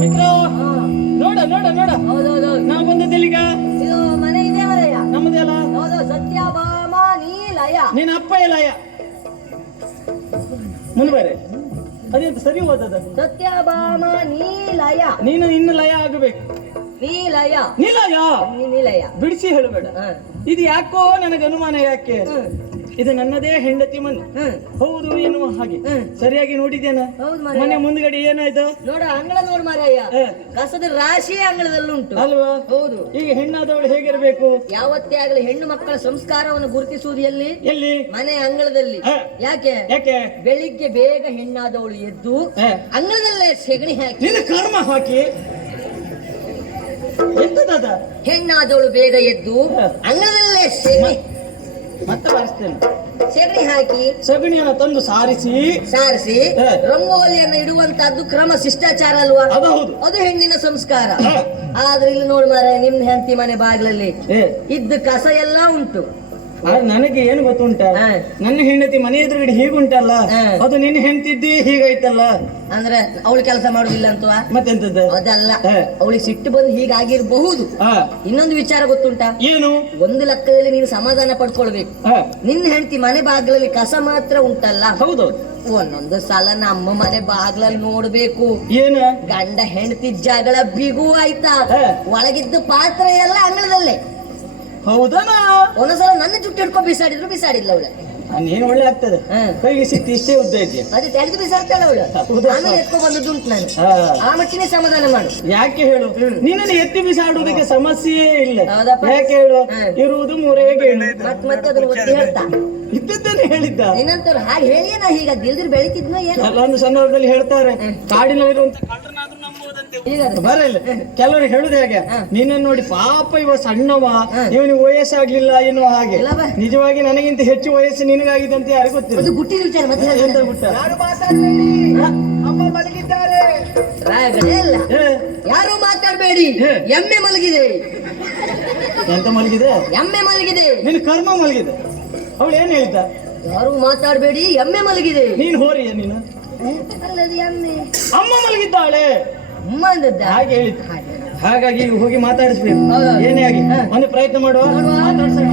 ಮಿತ್ರ ನೋಡ ನೋಡ ನೋಡ. ಹೌದೌದು ನಾ ಬಂದದ್ದೆಲ್ಲಿಗ ಇದು ಮನೆ ಇದೆ ನಮ್ಮದೇ ಅಲ್ಲ? ಹೌದು ಸತ್ಯಭಾಮ ನೀಲಯ ನಿನ್ನ ಅಪ್ಪ ಲಯ ಮುನ್ಬೇರೆ ಅದೆಂತ ಸರಿ ಓದದ ಸತ್ಯಭಾಮ ನೀಲಯ ನೀನು ಇನ್ನು ಲಯ ಆಗಬೇಕು. ನೀಲಯ. ನಿಲಯ? ನೀ- ನೀಲಯ. ಬಿಡಿಸಿ ಹೇಳಬೇಡ ಇದು ಯಾಕೋ ನನಗೆ ಅನುಮಾನ ಯಾಕೆ. ಇದು ನನ್ನದೇ ಹೆಂಡತಿ ಮನೆ. ಹೌದು ಏನು ಹಾಗೆ. ಸರಿಯಾಗಿ ನೋಡಿದ್ದೇನ? ಹೌದು ಮನೆ ಮುಂದ್ಗಡೆ ಏನಾಯ್ತು? ನೋಡ ಅಂಗಳ ನೋಡ್ ಮಾರಯ್ಯ ಹ. ಕಸದ ರಾಶಿ ಅಂಗಳದಲ್ಲುಂಟು ಅಲ್ವಾ? ಹೌದು. ಈಗ ಹೆಣ್ಣಾದವಳು ಹೇಗಿರ್ಬೇಕು? ಯಾವತ್ತೇ ಆಗಲಿ ಹೆಣ್ಣು ಮಕ್ಕಳ ಸಂಸ್ಕಾರವನ್ನು ಗುರುತಿಸುವುದು ಎಲ್ಲಿ? ಎಲ್ಲಿ? ಮನೆ ಅಂಗಳದಲ್ಲಿ. ಯಾಕೆ? ಯಾಕೆ? ಬೆಳಿಗ್ಗೆ ಬೇಗ ಹೆಣ್ಣಾದವಳು ಎದ್ದು. ಅಂಗಳದಲ್ಲೇ ಸೆಗಣಿ ಹಾಕಿ. ಕರ್ಮ ಹಾಕಿ. ಎಂತದ ಹೆಣ್ಣಾದವಳು ಬೇಗ ಎದ್ದು. ಅಂಗಳದಲ್ಲೇ ಸೆಗಣಿ. ಮತ್ತೆ ಬಾರಿಸ್ತೇನೆ. ಸೆಗಣಿ ಹಾಕಿ. ಸಗಣಿಯನ್ನು ತಂದು ಸಾರಿಸಿ. ಸಾರಿಸಿ. ರಂಗೋಲಿಯನ್ನು ಇಡುವಂತಹದ್ದು ಕ್ರಮ ಶಿಷ್ಟಾಚಾರ ಅಲ್ವಾ? ಅದು ಹೌದು ಅದು ಹೆಣ್ಣಿನ ಸಂಸ್ಕಾರ. ಆದ್ರೆ ಇಲ್ಲಿ ನೋಡಿ ಮಾರ ನಿಮ್ ಹೆಂತಿ ಮನೆ ಬಾಗಿಲಲ್ಲಿ ಇದ್ದ ಕಸ ಎಲ್ಲ ಉಂಟು. ನನಗೆ ಏನು ಗೊತ್ತುಂಟ? ನನ್ನ ಹೆಂಡತಿ ಮನೆ ಎದುರುಗಡೆ ಹೀಗುಂಟಲ್ಲ. ಅದು ನಿನ್ನ ಹೆಂಡತಿದ್ದಿ ಹೀಗೈತಲ್ಲ? ಅಂದ್ರೆ ಅವಳು ಕೆಲಸ ಮಾಡುದಿಲ್ಲ ಅಂತ? ಮತ್ತೆಂತದ ಅದಲ್ಲ. ಅವಳಿಗೆ ಸಿಟ್ಟು ಬಂದು ಹೀಗಾಗಿರ್ಬಹುದು. ಇನ್ನೊಂದು ವಿಚಾರ ಗೊತ್ತುಂಟ? ಏನು? ಒಂದು ಲೆಕ್ಕದಲ್ಲಿ ನೀನು ಸಮಾಧಾನ ಪಡ್ಕೊಳ್ಬೇಕು. ನಿನ್ನ ಹೆಂಡತಿ ಮನೆ ಬಾಗ್ಲಲ್ಲಿ ಕಸ ಮಾತ್ರ ಉಂಟಲ್ಲ? ಹೌದು. ಒಂದೊಂದು ಸಲ ನಮ್ಮ ಮನೆ ಬಾಗ್ಲಲ್ಲಿ ನೋಡ್ಬೇಕು. ಏನ? ಗಂಡ ಹೆಂಡತಿ ಜಗಳ ಬಿಗು ಆಯ್ತಾ ಒಳಗಿದ್ದ ಪಾತ್ರ ಎಲ್ಲ ಅಂಗಳದಲ್ಲೇ. ಹೌದನಾ? ಒಂದೊಂದ್ಸಲ ನನ್ನ ಜುಟ್ಟು ಹಿಡ್ಕೊಂಡು ಬಿಸಾಡಿದ್ರು ಬಿಸಾಡಿಲ್ಲ ಅವಳು. ಏನು ಒಳ್ಳೆ ಆಗ್ತದೆ. ಕೈಗೆ ಸಿಕ್ತು ಇಷ್ಟೇ ಉದ್ದ ಇದೆಯಾ? ಅದು ತೆಗೆದು ಬಿಸಾಡ್ತಾಳ ಅವಳು? ಆಮೇಲೆ ಎತ್ಕೊಂಡ್ ಬಂದದ್ದು ಉಂಟು ನಾನು. ಆ ಮಟ್ಟಿನ ಸಮಾಧಾನ ಮಾಡು. ಯಾಕೆ ಹೇಳು? ನಿನ್ನನ್ನು ಎತ್ತಿ ಬಿಸಾಡುವುದಕ್ಕೆ ಸಮಸ್ಯೆಯೇ ಇಲ್ಲ. ಹೌದಪ್ಪ. ಯಾಕೆ ಹೇಳು. ಇರುವುದು ಮೂರೇ ಗೇಣು. ಮತ್ ಮತ್ತೆ ಅದನ್ನ ಒತ್ತಿ ಹೇಳ್ತಾ. ಇದ್ದದ್ದನ್ನು ಹೇಳಿದ್ದ. ನಿನ್ನಂತವ್ರು ಹಾಗೆ ಹೇಳಿಯೇ ನಾ ಹೀಗ ದಿಲ್ದಿರ್ ಬೆಳಿತಿದ್ನೋ ಏನೋ. ಕೆಲವೊಂದು ಸಂದರ್ಭದಲ್ಲಿ ಹೇಳ್ತಾರೆ. ಕಾಡಿನಲ್ಲಿರುವಂತ ಕಳ್ಳರನ್ನ. ಬರಲ್ಲ ಕೆಲವರು ಹೇಳುದು ಹೇಗೆ? ನಿನ್ನ ನೋಡಿ ಪಾಪ ಇವ ಸಣ್ಣವ ಇವನು ವಯಸ್ಸಾಗ್ಲಿಲ್ಲ ಎನ್ನುವ ಹಾಗೆ. ನಿಜವಾಗಿ ನನಗಿಂತ ಹೆಚ್ಚು ವಯಸ್ಸು ನಿನಗಾಗಿದೆ ಅಂತ ಯಾರು ಗೊತ್ತಿಲ್ಲ. ಅದು ಗುಟ್ಟಿನ ವಿಚಾರ ಯಾರು ಮಾತಾಡಬೇಡಿ. ಎಮ್ಮೆ ಮಲಗಿದೆ. ಎಂತ ಮಲಗಿದೆ? ಎಮ್ಮೆ ಮಲಗಿದೆ. ನಿನ್ನ ಕರ್ಮ ಮಲಗಿದೆ. ಅವಳು ಏನ್ ಹೇಳ್ತ? ಯಾರು ಮಾತಾಡಬೇಡಿ. ಎಮ್ಮೆ ಮಲಗಿದೆ. ನೀನ್ ಹೋರಿಯ ನೀನು? ಅಮ್ಮ ಮಲಗಿದ್ದಾಳೆ. ಹಾಗೆ ಹೇಳಿದ್ದು ಹಾಗಾಗಿ ಹೋಗಿ ಮಾತಾಡಿಸ್ಬೇಕು. ಏನೇ ಆಗಿ. ಒಂದು ಪ್ರಯತ್ನ ಮಾಡುವ. ಮಾತಾಡ್ಸೋಣ